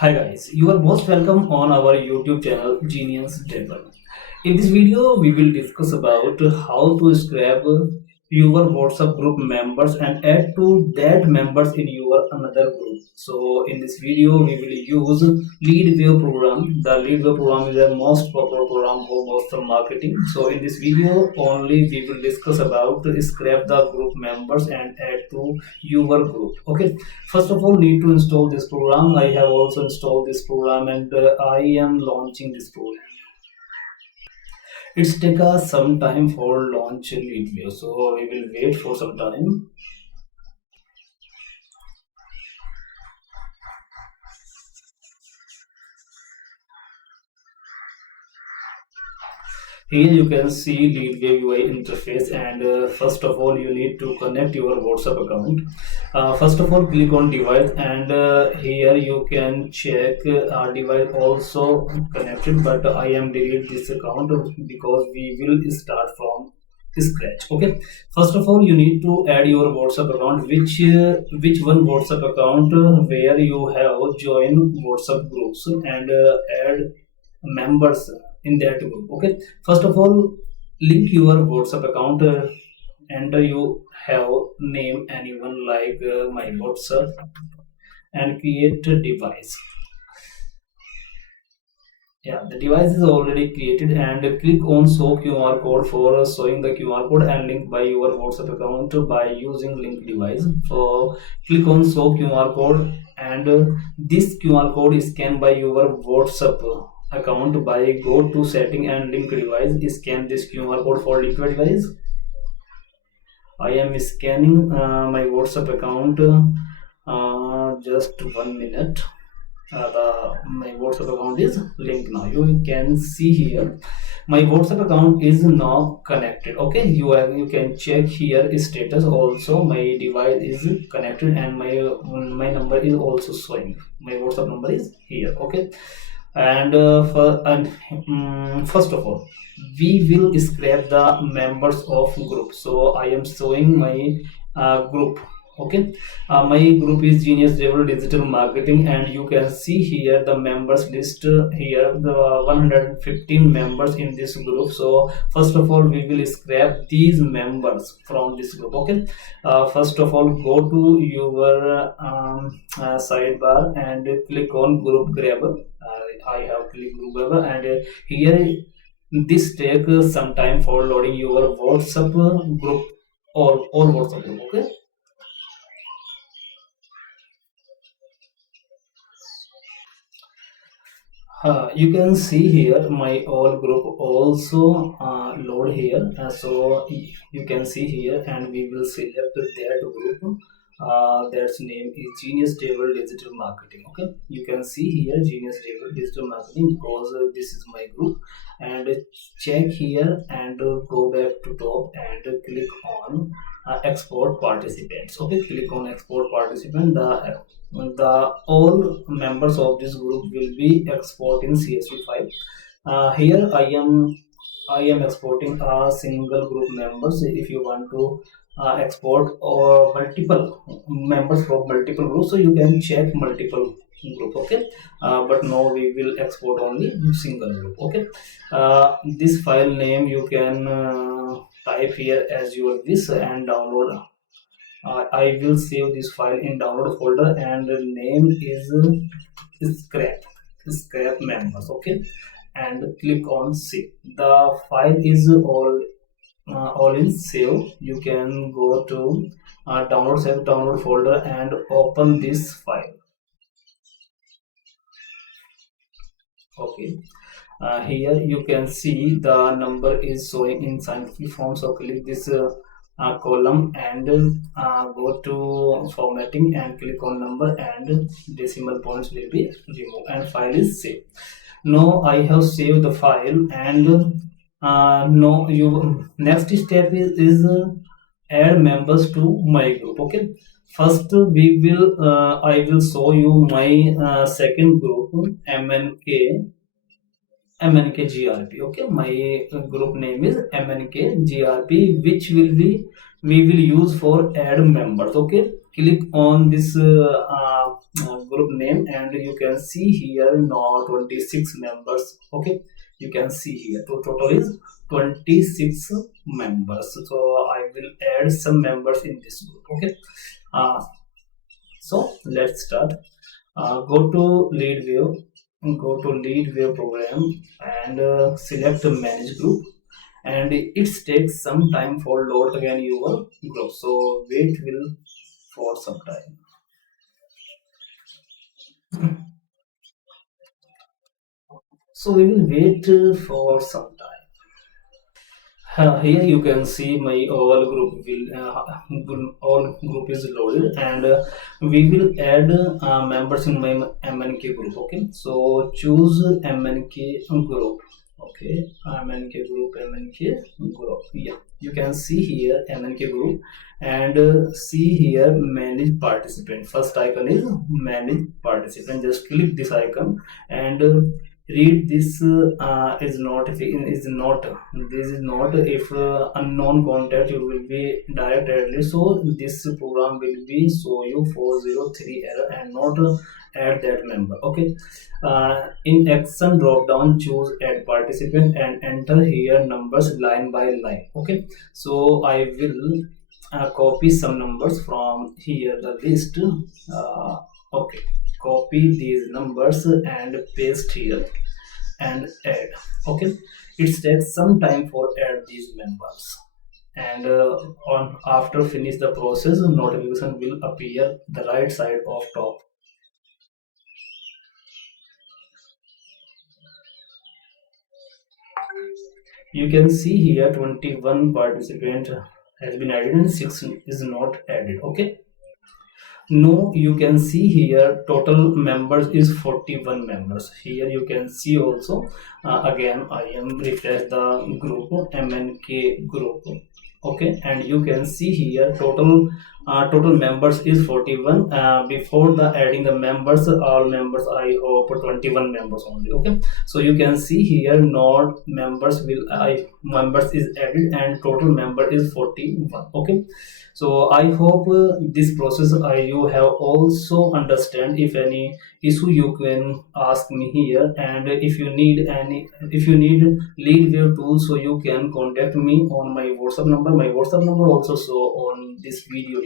Hi guys, you are most welcome on our YouTube channel Genius Table. In this video, we will discuss about how to scrap your WhatsApp group members and add to that members in your another group. So in this video, we will use LeadWave program. The LeadWave program is the most popular program for WhatsApp marketing. So in this video, only we will discuss about to scrap the group members and add to your group. Okay. First of all, need to install this program. I have also installed this program and I am launching this program. It's take us some time for launch video, so we will wait for some time. Here you can see LeadWave UI interface, and first of all you need to connect your WhatsApp account. First of all, click on device, and here you can check device also connected, but I am delete this account because we will start from scratch. Okay, first of all you need to add your WhatsApp account, which one WhatsApp account where you have joined WhatsApp groups, and add members in that group. Okay, first of all link your WhatsApp account, enter you have name anyone like my WhatsApp, and create a device. Yeah, the device is already created, and click on show QR code for showing the QR code and link by your WhatsApp account by using link device. So click on show QR code, and this QR code is scanned by your WhatsApp account by go to setting and link device. Scan this QR code for link device. I am scanning my WhatsApp account. Just 1 minute. My WhatsApp account is linked now. You can see here my WhatsApp account is now connected. Okay, you can check here status also. My device is connected, and my number is also showing. My WhatsApp number is here. Okay, and first of all we will scrap the members of group. So I am showing my group. Okay, my group is Genius Table Digital Marketing, and you can see here the members list. Here the 115 members in this group. So first of all we will scrap these members from this group. Okay, first of all go to your sidebar and click on group grabber. I have clicked group grabber, and here this take some time for loading your WhatsApp group, all WhatsApp group. Okay, you can see here my all group also load here. So you can see here, and we will select that group. That's name is Genius Table Digital Marketing. Okay, you can see here Genius Table Digital Marketing because this is my group. And check here, and go back to top and click on export participants. Okay, click on export participant. The all members of this group will be export in CSV file. Here I am exporting a single group members. If you want to export or multiple members from multiple groups, so you can check multiple group. Okay, but no, we will export only single group. Okay, this file name you can type here as your wish and download. I will save this file in download folder, and the name is scrap members. Okay, and click on save. The file is all in save. You can go to download save download folder and open this file. Okay, here you can see the number is showing in scientific form. So click this column and go to formatting and click on number, and decimal points will be removed, and file is saved. Now I have saved the file, and no, you next step is add members to my group. Okay, first we will I will show you my second group, MNKGRP. Okay, my group name is MNKGRP, which will be we will use for add members. Okay, click on this group name, and you can see here now 26 members. Okay, you can see here total is 26 members. So I will add some members in this group. Okay, uh, so let's start. Go to lead view, go to lead view program, and select manage group, and it takes some time for load again your group, so wait will for some time. So we will wait for some time. Here you can see my all group will all group is loaded, and we will add members in my MNK group. Okay, so choose MNK group. Okay, MNK group, MNK group. Yeah, you can see here MNK group, and see here manage participant. First icon is manage participant. Just click this icon, and read this is not if is not this is not if unknown contact you will be direct added, so this program will be show you 403 error and not add that member. Okay, in action drop down choose add participant and enter here numbers line by line. Okay, so I will copy some numbers from here the list. Okay, copy these numbers and paste here and add. Okay, it takes some time for add these members, and on after finish the process notification will appear the right side of top. You can see here 21 participant has been added and 6 is not added. Okay, no, you can see here total members is 41 members. Here you can see also again I am refresh the group MNK group. Okay, and you can see here total members is 41. Before the adding the members, all members I hope 21 members only. Okay, so you can see here not members will I members is added and total member is 41. Okay, so I hope this process you have also understand. If any issue you can ask me here, and if you need any if you need lead view tool, so you can contact me on my WhatsApp number. My WhatsApp number also show on this video.